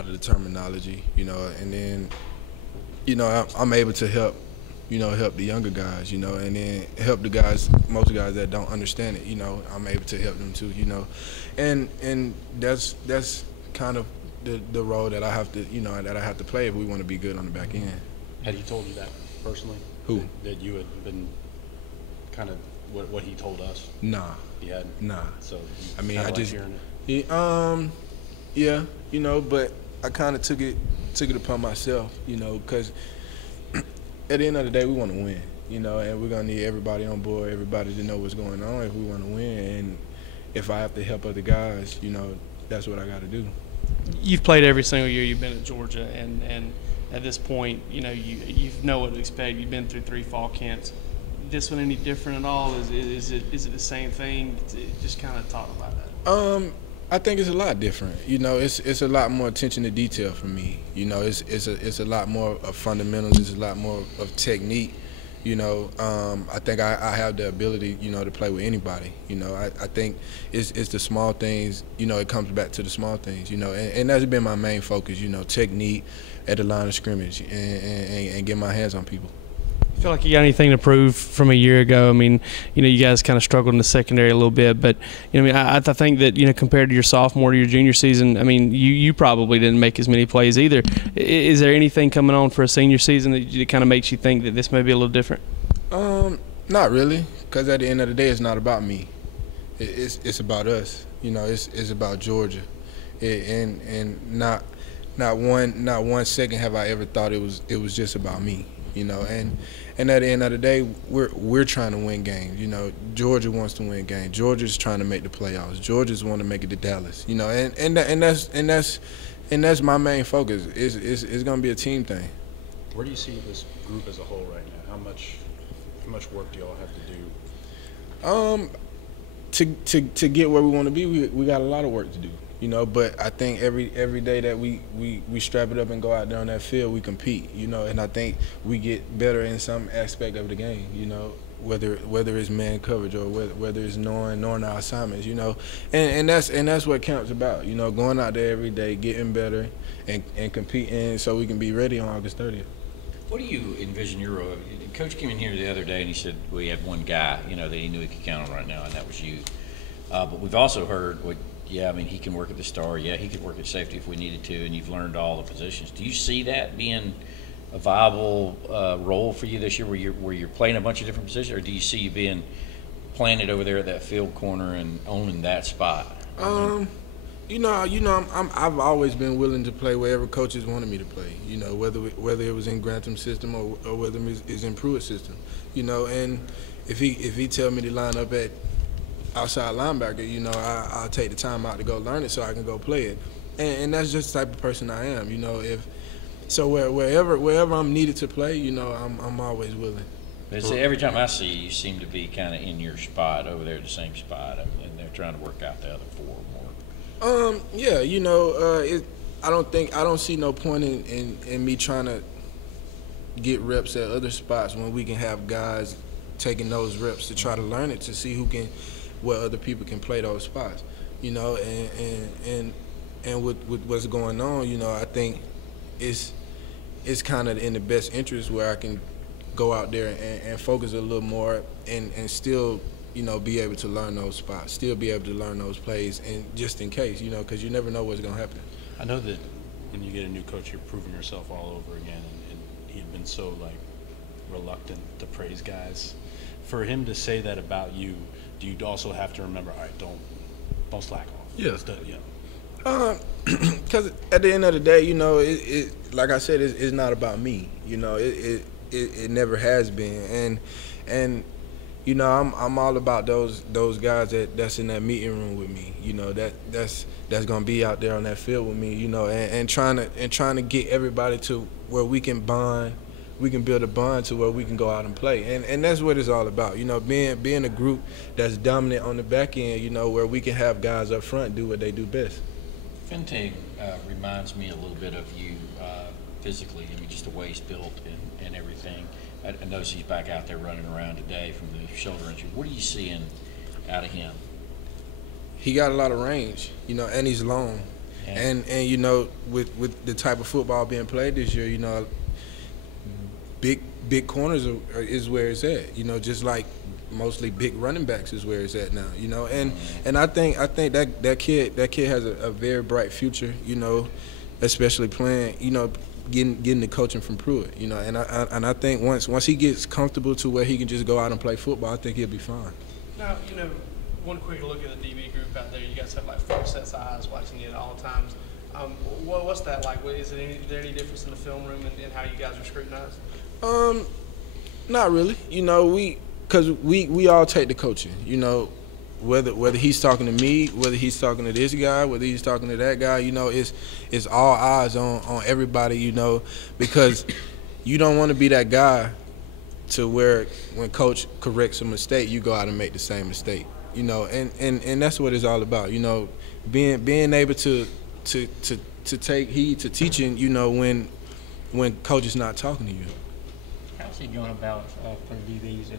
lot of the terminology, and then, I'm able to help, help the younger guys, and then help the guys, most guys that don't understand it, I'm able to help them too, and that's kind of the role that I have to, that I have to play if we want to be good on the back end. Had he told you that personally? Who? That you had been kind of what he told us? Nah. He hadn't? Nah. So I mean, I just, hearing yeah, but I kind of took it upon myself, because at the end of the day, we want to win, and we're going to need everybody on board, everybody to know what's going on if we want to win. And if I have to help other guys, that's what I got to do. You've played every single year you've been at Georgia, and at this point, you know what to expect. You've been through 3 fall camps. This one any different at all? Is it the same thing? Just kind of talk about that. I think it's a lot different. It's a lot more attention to detail for me. It's a lot more of fundamentals. It's a lot more of technique. I think I have the ability, to play with anybody. I think it's the small things. It comes back to the small things. And that's been my main focus. Technique at the line of scrimmage and get my hands on people. I feel like you got anything to prove from a year ago? I mean, you guys kind of struggled in the secondary a little bit, but I think that compared to your sophomore to your junior season, I mean, you probably didn't make as many plays either. Is there anything coming on for a senior season that kind of makes you think that this may be a little different? Not really, because at the end of the day, it's not about me. It's about us. It's about Georgia, and not one second have I ever thought it was just about me. And at the end of the day, we're trying to win games. Georgia wants to win games. Georgia's trying to make the playoffs. Georgia's want to make it to Dallas. And that's my main focus. It's going to be a team thing. Where do you see this group as a whole right now? How much work do y'all have to do? To get where we want to be, we got a lot of work to do. But I think every day that we strap it up and go out there on that field, we compete, and I think we get better in some aspect of the game, whether it's man coverage or whether it's knowing our assignments, and that's what camp's about, going out there every day, getting better and competing so we can be ready on August 30th. What do you envision your role? Coach came in here the other day and he said we had one guy, that he knew he could count on right now, and that was you. But we've also heard yeah, I mean, he can work at the star. Yeah, he could work at safety if we needed to, and you've learned all the positions. Do you see that being a viable role for you this year, where you're playing a bunch of different positions, or do you see you being planted over there at that field corner and owning that spot? I've always been willing to play wherever coaches wanted me to play. Whether it was in Grantham's system or whether it's in Pruitt's system. And if he tell me to line up at outside linebacker, I'll take the time out to go learn it so I can go play it, and that's just the type of person I am. Wherever I'm needed to play, I'm always willing. But every time I see you, you seem to be kind of in your spot over there, the same spot, and they're trying to work out the other 4 more. Yeah, I don't see no point in me trying to get reps at other spots when we can have guys taking those reps to try to learn it, to see what other people can play those spots, and with what's going on, I think it's kind of in the best interest where I can go out there and focus a little more and still, be able to learn those spots, still be able to learn those plays, and just in case, because you never know what's going to happen. I know that when you get a new coach, you're proving yourself all over again, and he'd been so, reluctant to praise guys. For him to say that about you, do you also have to remember, all right, don't slack off? Yeah. Because at the end of the day, like I said, it's not about me. It never has been, and I'm all about those guys that's in that meeting room with me. That's gonna be out there on that field with me. And trying to get everybody to where we can bond. We can build a bond to where we can go out and play, and that's what it's all about. Being a group that's dominant on the back end. Where we can have guys up front do what they do best. Fentag reminds me a little bit of you physically. I mean, just the way he's built and everything. I notice he's back out there running around today from the shoulder injury. What are you seeing out of him? He got a lot of range, and he's long. And you know, with the type of football being played this year, you know, big corners is where it's at. You know, just like mostly big running backs is where it's at now. You know, and I think that kid has a very bright future. You know, especially playing. You know, getting the coaching from Pruitt. You know, and I think once he gets comfortable to where he can just go out and play football, I think he'll be fine. Now, you know, one quick look at the DB group out there. You guys have like 4 sets of eyes watching you at all times. What's that like? Is there any difference in the film room and how you guys are scrutinized? Not really. You know, because we all take the coaching. You know, whether he's talking to me, whether he's talking to this guy, whether he's talking to that guy. You know, it's all eyes on everybody. You know, because you don't want to be that guy to where when coach corrects a mistake, you go out and make the same mistake. You know, and that's what it's all about. You know, being able to take heed to teaching. You know, when coach is not talking to you. How's he going about for DBs